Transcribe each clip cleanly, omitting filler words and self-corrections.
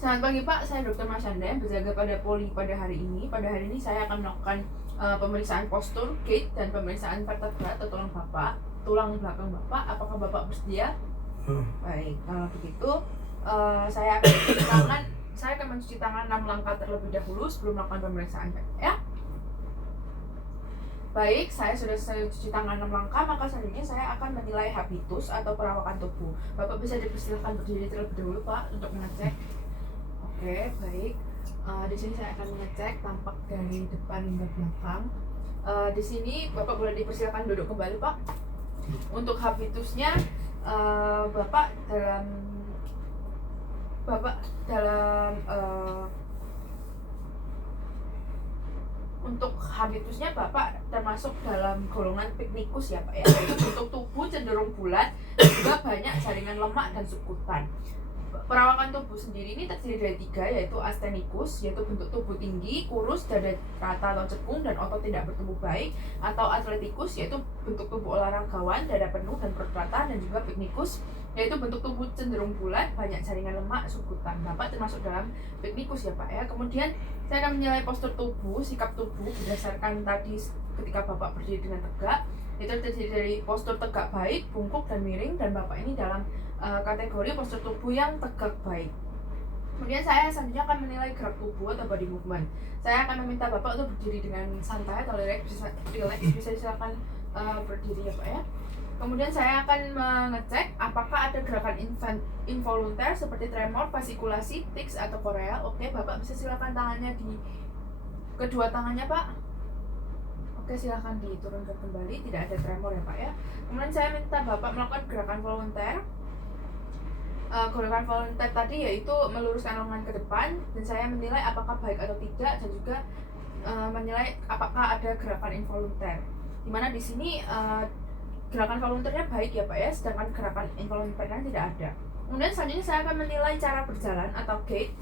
Selamat pagi Pak, saya Dr. Marsyanda yang berjaga pada Poli pada hari ini. Pada hari ini saya akan melakukan pemeriksaan postur, gait, dan pemeriksaan vertebra atau tulang belakang Bapak. Apakah Bapak bersedia? Baik, kalau begitu saya akan mencuci tangan 6 langkah terlebih dahulu sebelum melakukan pemeriksaan, ya. Baik, saya sudah selesai cuci tangan 6 langkah, maka selanjutnya saya akan menilai habitus atau perawakan tubuh. Bapak bisa dipersilakan berdiri terlebih dahulu Pak untuk mengecek. Oke, baik. Di sini saya akan mengecek tampak dari depan hingga belakang. Di sini Bapak boleh dipersilakan duduk kembali Pak. Untuk habitusnya Bapak untuk habitusnya Bapak termasuk dalam golongan piknikus ya Pak ya. Untuk tubuh cenderung bulat, juga banyak jaringan lemak dan subkutan. Perawakan tubuh sendiri ini terdiri dari 3, yaitu astenikus, yaitu bentuk tubuh tinggi, kurus, dada rata atau cekung, dan otot tidak bertumbuh baik. Atau atletikus, yaitu bentuk tubuh olahragawan, dada penuh dan perut rata. Dan juga piknikus, yaitu bentuk tubuh cenderung bulat, banyak jaringan lemak, subkutan. Bapak termasuk dalam piknikus ya Pak ya. Kemudian saya akan menilai postur tubuh, sikap tubuh berdasarkan tadi ketika Bapak berdiri dengan tegak. Itu terdiri dari postur tegak baik, bungkuk, dan miring. Dan Bapak ini dalam kategori postur tubuh yang tegak baik. Kemudian saya selanjutnya akan menilai gerak tubuh atau body movement. Saya akan meminta Bapak untuk berdiri dengan santai atau relax, bisa silakan berdiri ya Pak ya. Kemudian saya akan mengecek apakah ada gerakan involunter seperti tremor, fasikulasi, tics, atau korea. Oke, Bapak bisa silakan tangannya di kedua tangannya Pak. Oke, silakan diturunkan kembali, tidak ada tremor ya Pak ya. Kemudian saya minta Bapak melakukan gerakan volunteer. Gerakan volunteer tadi yaitu meluruskan lengan ke depan, dan saya menilai apakah baik atau tidak, dan juga menilai apakah ada gerakan involunter. Dimana di sini gerakan volunteernya baik ya Pak ya, sedangkan gerakan involunternya tidak ada. Kemudian selanjutnya saya akan menilai cara berjalan atau gait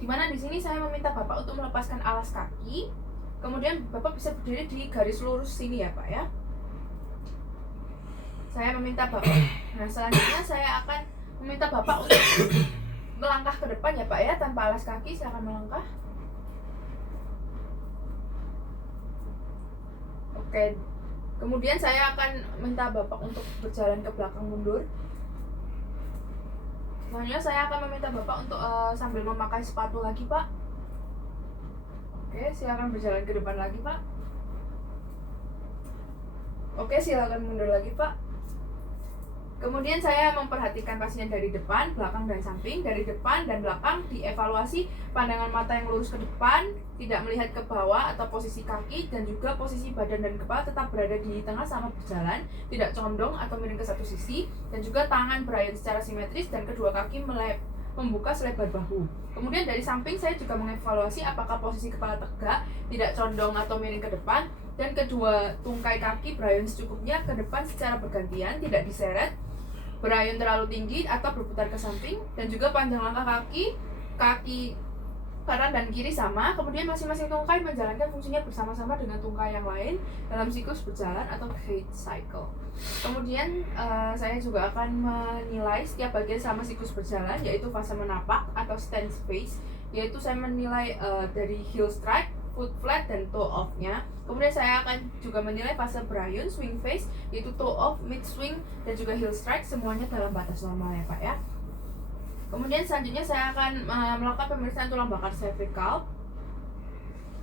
dimana di sini saya meminta Bapak untuk melepaskan alas kaki. Kemudian Bapak bisa berdiri di garis lurus sini ya Pak ya. Saya meminta Bapak. Nah, selanjutnya saya akan meminta Bapak untuk melangkah ke depan ya Pak ya, tanpa alas kaki. Silakan melangkah. Oke. Kemudian saya akan minta Bapak untuk berjalan ke belakang mundur. Selanjutnya saya akan meminta Bapak untuk sambil memakai sepatu lagi Pak. Oke, silakan berjalan ke depan lagi Pak. Oke, silakan mundur lagi Pak. Kemudian saya memperhatikan pasien dari depan, belakang, dan samping. Dari depan dan belakang dievaluasi pandangan mata yang lurus ke depan, tidak melihat ke bawah atau posisi kaki, dan juga posisi badan dan kepala tetap berada di tengah sama berjalan, tidak condong atau miring ke satu sisi, dan juga tangan berayun secara simetris dan kedua kaki membuka selebar bahu. Kemudian dari samping saya juga mengevaluasi apakah posisi kepala tegak, tidak condong atau miring ke depan, dan kedua tungkai kaki berayun secukupnya ke depan secara bergantian, tidak diseret, berayun terlalu tinggi atau berputar ke samping, dan juga panjang langkah kaki kanan dan kiri sama. Kemudian masing-masing tungkai menjalankan fungsinya bersama-sama dengan tungkai yang lain dalam siklus berjalan atau gait cycle. Kemudian saya juga akan menilai setiap bagian selama siklus berjalan, yaitu fase menapak atau stance phase, yaitu saya menilai dari heel strike, foot flat, dan toe off-nya. Kemudian saya akan juga menilai fase berayun, swing phase, yaitu toe off, mid swing, dan juga heel strike, semuanya dalam batas normal ya Pak ya. Kemudian selanjutnya saya akan melakukan pemeriksaan tulang belakang servikal,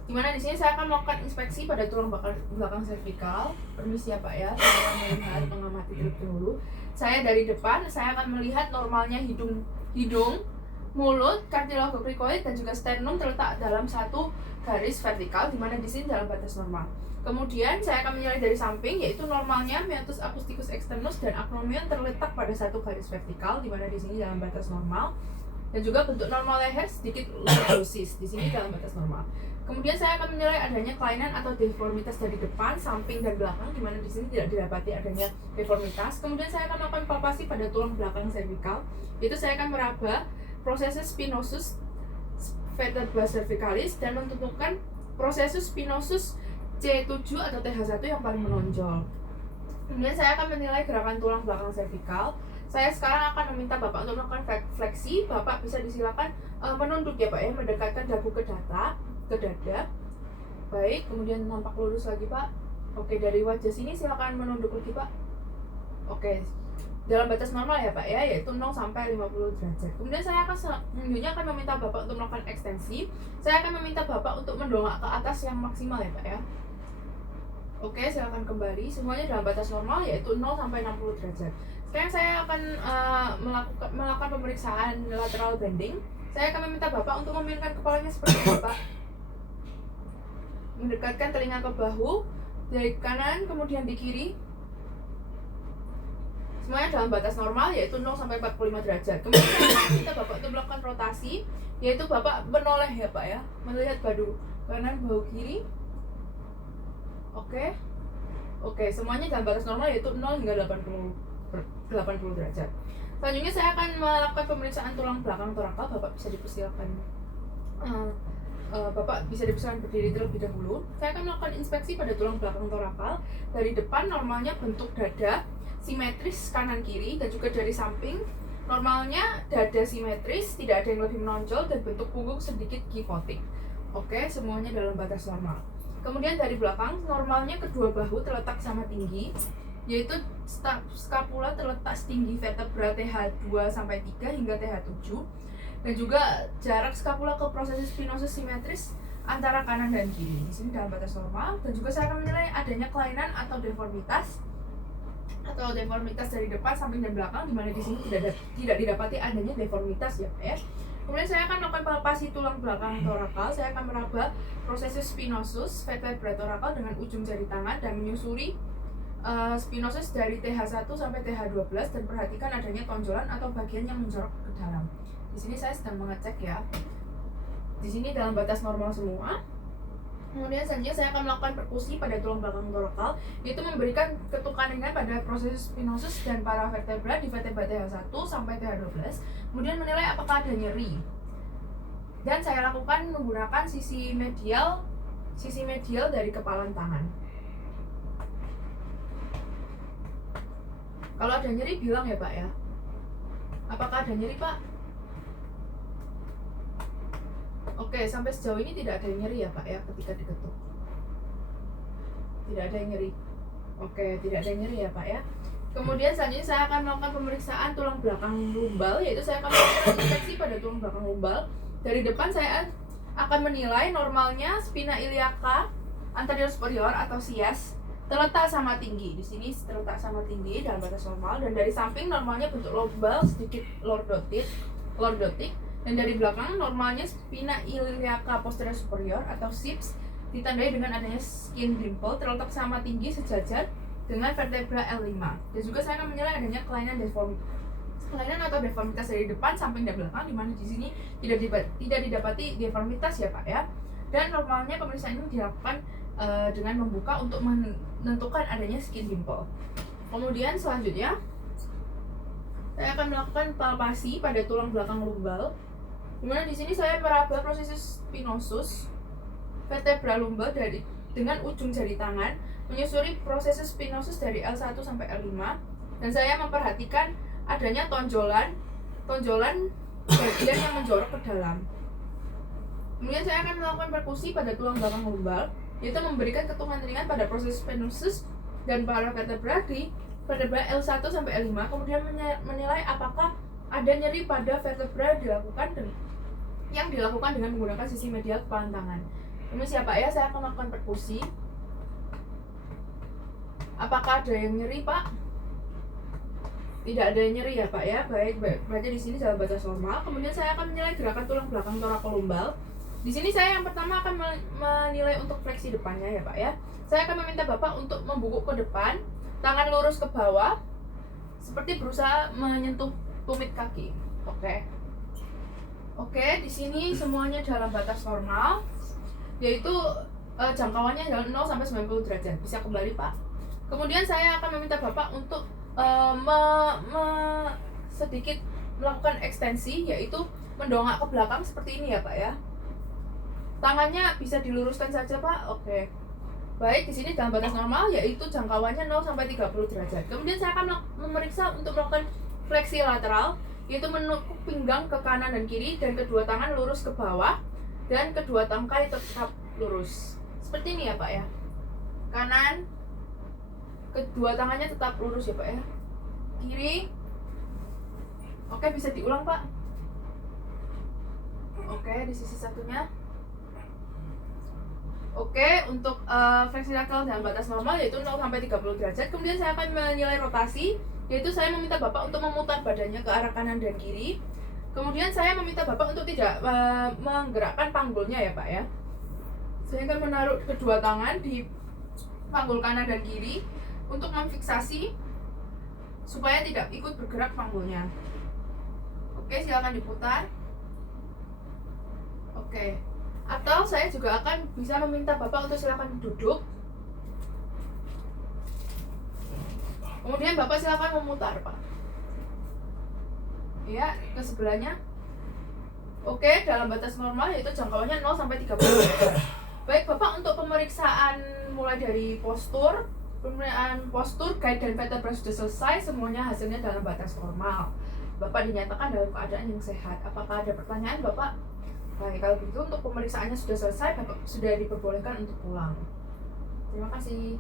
dimana di sini saya akan melakukan inspeksi pada tulang belakang servikal. Permisi ya Pak ya, saya akan melihat, mengamati terlebih dahulu. Saya dari depan, saya akan melihat normalnya hidung, mulut, cartilagocricoid, dan juga sternum terletak dalam satu garis vertikal, dimana di sini dalam batas normal. Kemudian saya akan menilai dari samping, yaitu normalnya meatus acousticus externus dan acromion terletak pada satu garis vertikal, dimana di sini dalam batas normal. Dan juga bentuk normal leher sedikit lordosis, di sini dalam batas normal. Kemudian saya akan menilai adanya kelainan atau deformitas dari depan, samping, dan belakang, dimana di sini tidak didapati adanya deformitas. Kemudian saya akan melakukan palpasi pada tulang belakang cervical, yaitu saya akan meraba prosesus spinosus vertebra cervicalis dan menentukan prosesus spinosus C7 atau TH1 yang paling menonjol. Kemudian saya akan menilai gerakan tulang belakang cervical. Saya sekarang akan meminta Bapak untuk melakukan fleksi. Bapak bisa disilakan menunduk ya Pak ya, mendekatkan dagu ke dada. Baik, kemudian nampak lurus lagi Pak. Oke, dari wajah sini silakan menunduk lagi Pak. Oke, dalam batas normal ya Pak ya, yaitu 0 sampai 50 derajat. Kemudian saya akan meminta Bapak untuk melakukan ekstensi. Saya akan meminta Bapak untuk mendongak ke atas yang maksimal ya Pak ya. Oke, silakan kembali. Semuanya dalam batas normal yaitu 0 sampai 60 derajat. Sekarang saya akan melakukan pemeriksaan lateral bending. Saya akan meminta Bapak untuk memiringkan kepalanya seperti ini Pak. Mendekatkan telinga ke bahu, dari kanan kemudian di kiri. Semuanya dalam batas normal yaitu 0 sampai 45 derajat. Kemudian saya minta Bapak untuk melakukan rotasi, yaitu Bapak menoleh ya Pak ya, melihat bahu kanan, bahu kiri. Oke, semuanya dalam batas normal yaitu 0 hingga 80 derajat. Selanjutnya saya akan melakukan pemeriksaan tulang belakang torakal. Bapak bisa dipersilakan berdiri terlebih dahulu. Saya akan melakukan inspeksi pada tulang belakang torakal. Dari depan normalnya bentuk dada simetris kanan kiri, dan juga dari samping normalnya dada simetris, tidak ada yang lebih menonjol, dan bentuk punggung sedikit kifotik. Oke, semuanya dalam batas normal. Kemudian dari belakang normalnya kedua bahu terletak sama tinggi, yaitu skapula terletak setinggi vertebra TH2 sampai 3 hingga TH7, dan juga jarak skapula ke proses spinosus simetris antara kanan dan kiri. Di sini dalam batas normal. Dan juga saya akan menilai adanya kelainan atau deformitas dari depan, samping, dan belakang, di mana di sini tidak didapati adanya deformitas ya Pak ya. Kemudian saya akan melakukan palpasi tulang belakang torakal. Saya akan meraba proses spinosus vertebra torakal dengan ujung jari tangan dan menyusuri spinosus dari TH1 sampai TH12, dan perhatikan adanya tonjolan atau bagian yang menjorok ke dalam. Di sini saya sedang mengecek ya. Di sini dalam batas normal semua. Kemudian selanjutnya saya akan melakukan perkusi pada tulang belakang torakal, yaitu memberikan ketukan ringan pada proses spinosus dan para vertebra di vertebra TH1 sampai TH12. Kemudian menilai apakah ada nyeri. Dan saya lakukan menggunakan sisi medial dari kepalan tangan. Kalau ada nyeri bilang ya Pak ya. Apakah ada nyeri Pak? Oke, sampai sejauh ini tidak ada yang nyeri ya Pak ya ketika diketuk. Tidak ada yang nyeri. Oke, tidak ada yang nyeri ya Pak ya. Kemudian selanjutnya saya akan melakukan pemeriksaan tulang belakang lumbal, yaitu saya akan melakukan inspeksi pada tulang belakang lumbal. Dari depan saya akan menilai normalnya spina iliaca anterior superior atau SIAS terletak sama tinggi. Di sini terletak sama tinggi dalam batas normal, dan dari samping normalnya bentuk lumbal sedikit lordotik. Dan dari belakang normalnya spina iliaca posterior superior atau SIPS ditandai dengan adanya skin dimple terletak sama tinggi sejajar dengan vertebra L5. Dan juga saya akan menilai adanya kelainan atau deformitas dari depan, samping, dan belakang, di mana di sini tidak didapati deformitas ya Pak ya. Dan normalnya pemeriksaan ini dilakukan dengan membuka untuk menentukan adanya skin dimple. Kemudian selanjutnya saya akan melakukan palpasi pada tulang belakang lumbal. Dimana di sini saya meraba proses spinosus vertebra lumbal dengan ujung jari tangan, menyusuri proses spinosus dari L1 sampai L5, dan saya memperhatikan adanya tonjolan bagian yang menjorok ke dalam. Kemudian saya akan melakukan perkusi pada tulang belakang lumbal, yaitu memberikan ketukan ringan pada proses spinosus dan para vertebra di vertebra L1 sampai L5, kemudian menilai apakah ada nyeri pada vertebra yang dilakukan dengan menggunakan sisi medial kepalan tangan. Kemudian Pak ya, saya akan melakukan perkusi. Apakah ada yang nyeri Pak? Tidak ada yang nyeri ya Pak ya. Baik. Berarti di sini dalam batas normal. Kemudian saya akan menilai gerakan tulang belakang torakal lumbal. Di sini saya yang pertama akan menilai untuk fleksi depannya ya Pak ya. Saya akan meminta Bapak untuk membungkuk ke depan, tangan lurus ke bawah, seperti berusaha menyentuh tumit kaki. Oke, di sini semuanya dalam batas normal, yaitu jangkauannya dalam 0 sampai 90 derajat. Bisa kembali Pak. Kemudian saya akan meminta Bapak untuk sedikit melakukan ekstensi, yaitu mendongak ke belakang seperti ini ya Pak ya. Tangannya bisa diluruskan saja Pak. Oke. Baik, di sini dalam batas normal, yaitu jangkauannya 0 sampai 30 derajat. Kemudian saya akan memeriksa untuk melakukan fleksi lateral, yaitu menekuk pinggang ke kanan dan kiri dan kedua tangan lurus ke bawah dan kedua tangkai tetap lurus. Seperti ini ya Pak ya. Kanan, kedua tangannya tetap lurus ya Pak ya. Kiri. Oke, bisa diulang Pak. Oke, di sisi satunya. Oke, untuk fleksi lateral dalam batas normal yaitu 0 sampai 30 derajat. Kemudian saya akan menilai rotasi, yaitu saya meminta Bapak untuk memutar badannya ke arah kanan dan kiri. Kemudian saya meminta Bapak untuk tidak menggerakkan panggulnya ya Pak ya. Saya akan menaruh kedua tangan di panggul kanan dan kiri untuk memfiksasi supaya tidak ikut bergerak panggulnya. Oke, silakan diputar. Oke. Atau saya juga akan bisa meminta Bapak untuk silakan duduk. Kemudian Bapak silakan memutar, Pak. Ya, ke sebelahnya. Oke, dalam batas normal yaitu jangkauannya 0 sampai 30. Baik, Bapak, untuk pemeriksaan mulai dari postur, pemeriksaan postur, guide dan vertebra sudah selesai, semuanya hasilnya dalam batas normal. Bapak dinyatakan dalam keadaan yang sehat. Apakah ada pertanyaan, Bapak? Baik, kalau begitu untuk pemeriksaannya sudah selesai, Bapak sudah diperbolehkan untuk pulang. Terima kasih.